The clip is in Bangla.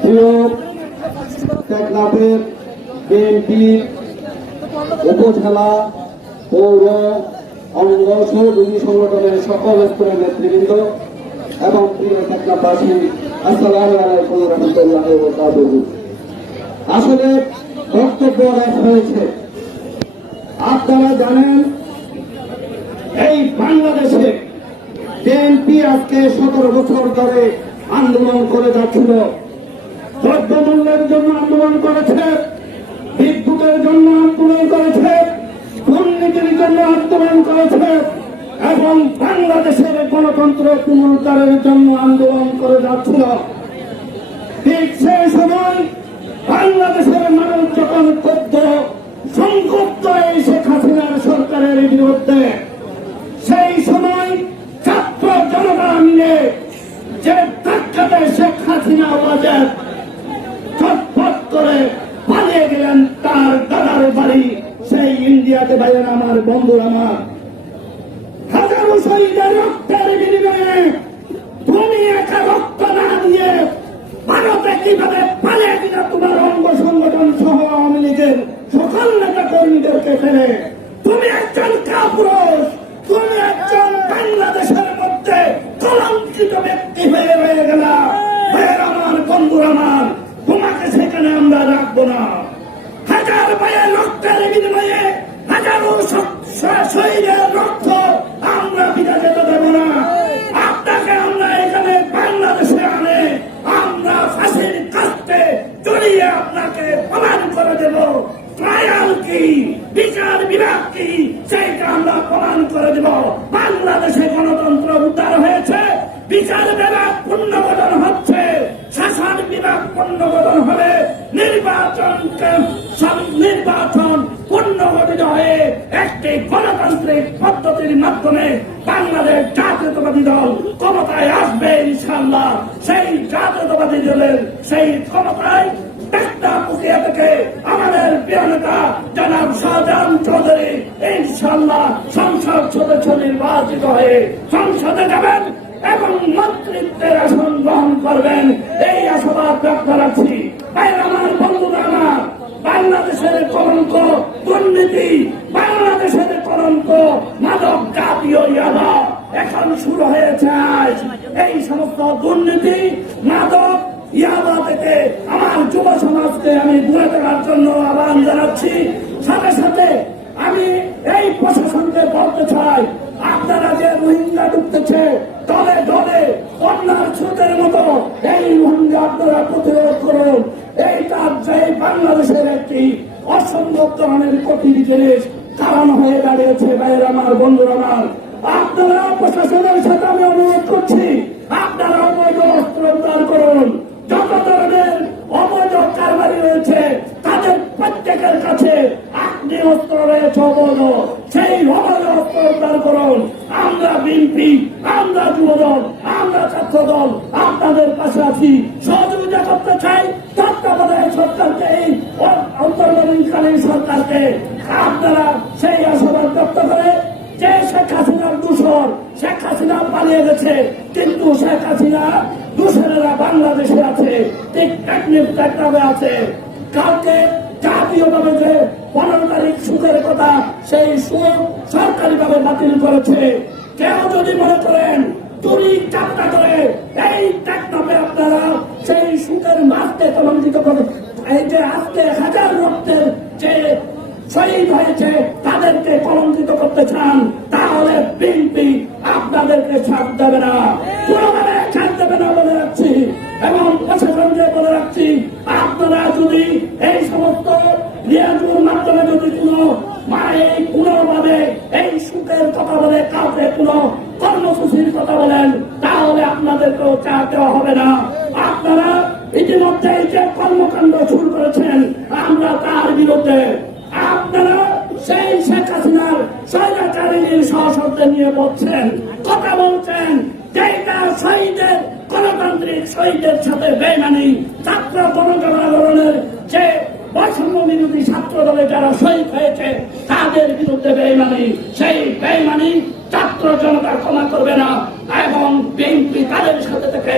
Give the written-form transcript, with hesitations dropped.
প্রিয় টেকনাফের বিএনপি উপজেলা পৌর অঙ্গ সহযোগী সংগঠনের সকল স্তরের নেতৃবৃন্দ এবং প্রিয় টেকনাফবাসী, আসসালামু আলাইকুম রহমতুল্লাহ। আসলে বক্তব্য রাখা হয়েছে। আপনারা জানেন এই বাংলাদেশে বিএনপি আজকে 17 বছর ধরে আন্দোলন করে যাচ্ছিল। দ্রব্যমূল্যের জন্য আন্দোলন করেছে, বিদ্যুতের জন্য আন্দোলন করেছে, দুর্নীতির জন্য আন্দোলন করেছে এবং বাংলাদেশের গণতন্ত্র পুনরুদ্ধারের জন্য আন্দোলন করে যাচ্ছিল। ঠিক সেই সময় বাংলাদেশের মানুষ যখন ক্ষুব্ধ সংক্ষুব্ধ এই শেখ হাসিনার সরকারের বিরুদ্ধে, সেই সময় ছাত্র জনতা নিয়ে যে ধাক্কাতে শেখ হাসিনা ওয়াজেদ ছটফট করে পালিয়ে গেলেন তার দাদার বাড়ি সেই ইন্ডিয়াতে। বাইরেন আমার বন্ধুরা, আমার হাজারো শহীদের রক্তের বিনিময়ে তুমি একা রক্ত না দিয়ে ভারতে কিভাবে পালিয়ে দিলে তোমার অঙ্গ সংগঠন সহ আওয়ামী লীগের সকল নেতা কর্মীদেরকে ফেলে? তুমি একজন কাপুরুষ, তুমি একজন বাংলাদেশের মধ্যে কলঙ্কিত ব্যক্তি হয়ে রয়ে গেল। আমার বন্ধুরা, আমার তোমাকে সেখানে আমরা রাখবো না। হাজার ভাইয়ের রক্তের বিনিময়ে হাজারো শহীদের রক্ত আমরা বিরাজে দেব না। আপনাকে আমরা এখানে বাংলাদেশে আনে আমরা ফাঁসির কাস্তে জড়িয়ে আপনাকে প্রমাণ করে দেব ট্রায়াল কি, বিচার বিভাগ কি, সেইটা আমরা প্রমাণ করে দেব। বাংলাদেশে গণতন্ত্র উদ্ধার হয়েছে, বিচার বিভাগ পুনর্গঠন হচ্ছে, শাসন বিভাগ পুনর্গঠন হবে, নির্বাচন পুনর্গঠিত হয়ে একটি গণতান্ত্রিক পদ্ধতির মাধ্যমে বাংলাদেশ জাতীয়তাবাদী দল ক্ষমতায় আসবে ইনশাআল্লাহ। সেই জাতীয়তাবাদী দলের সেই ক্ষমতায় প্রক্রিয়া থেকে আমাদের প্রিয় নেতা জনাব শাহজাহান চৌধুরী ইনশাআল্লাহ সংসদ সদস্য নির্বাচিত হয়ে সংসদে যাবেন এবং মন্ত্রিত্বের আসন গ্রহণ করবেন, এই আশাবাদ ব্যক্ত রাখছি। তাই আমার বন্ধুরা, আমার বাংলাদেশের কলঙ্ক দুর্নীতি, বাংলাদেশের কলঙ্ক মাদক জাতীয় ইয়াবা এখন শুরু হয়েছে। আজ এই সমস্ত দুর্নীতি, মাদক, ইয়াবা থেকে আমার যুব সমাজকে আমি দূরে থাকার জন্য আহ্বান জানাচ্ছি। সাথে সাথে আমি এই প্রশাসনকে বলতে চাই, আপনারা যে রোহিঙ্গা ঢুকতেছে দলে দলে কন্যার স্রোতের মতো, এই রোহিঙ্গা আপনারা প্রতিরোধ করুন। এইটা যে বাংলাদেশের একটি অসম্ভব ধরনের কঠিন জিনিস কারণ হয়ে দাঁড়িয়েছে। বাইরে আমার বন্ধুরা, আমার আপনারা প্রশাসনের সাথে আমি অনুরোধ করছি, আপনারা অবৈধ অস্ত্র উদ্ধার করুন। যত ধরনের অবৈধ কারবারি রয়েছে তাদের প্রত্যেকের কাছে আগ্নেয় অস্ত্র রয়েছে অবৈধ, সেই অবৈধ অস্ত্র উদ্ধার করুন। আমরা বিএনপি, আমরা যুবদল, আমরা ছাত্র দল আপনাদের পাশে আছি, সহযোগিতা করতে চাই। তত্ত্বাবধায়ক সরকারকে, এই অন্তর্বর্তীকালীন সরকারকে আপনারা সেই আশাবাদ ব্যক্ত করে যে শেখ হাসিনার দূষণ, শেখ হাসিনা পালিয়ে গেছে কিন্তু শেখ হাসিনা দূষণেরা বাংলাদেশে আছে, ঠিক টেকনাফে আছে। কালকে জাতীয়ভাবে যে 15 তারিখ সুখের কথা, সেই সুখ সরকারিভাবে বাতিল করেছে। কেউ যদি মনে করেন চুরি চাপটা করে এই টেকনাফে আপনারা সেই সুখের মাছকে কলঙ্কিত করে, এই যে আজকে হাজার রক্তের যে শহীদ হয়েছে তাদেরকে কলঙ্কিত করতে চান, তাহলে বিএনপি আপনাদেরকে ছাড় দেবে না, কোনোভাবে ছাড় দেবে না বলে রাখছি। এবং প্রশাসনকে বলে রাখছি, আপনারা যদি এই সমস্ত রিয়াজুর মাধ্যমে যদি কোনোভাবে এই সুখের কথা বলে কাউকে কোনো কর্মসূচির কথা বলেন, তাহলে আপনাদেরকেও ছাড় দেওয়া হবে না। আপনারা ইতিমধ্যে যে কর্মকাণ্ড শুরু করেছেন আমরা তার বিরুদ্ধে। আপনারা সেই শেখ হাসিনার স্বৈরাচারীর সহসদের নিয়ে বলছেন, কথা বলছেন, যেটা শহীদের গণতান্ত্রিক শহীদের সাথে বেইমানি। ছাত্র জনগণের যে বৈষম্য বিরোধী ছাত্র দলে যারা শহীদ হয়েছে তাদের বিরুদ্ধে বেইমানি, সেই বেইমানি ছাত্র জনতা ক্ষমা করবে না এবং বিএনপি তাদের সাথে থেকে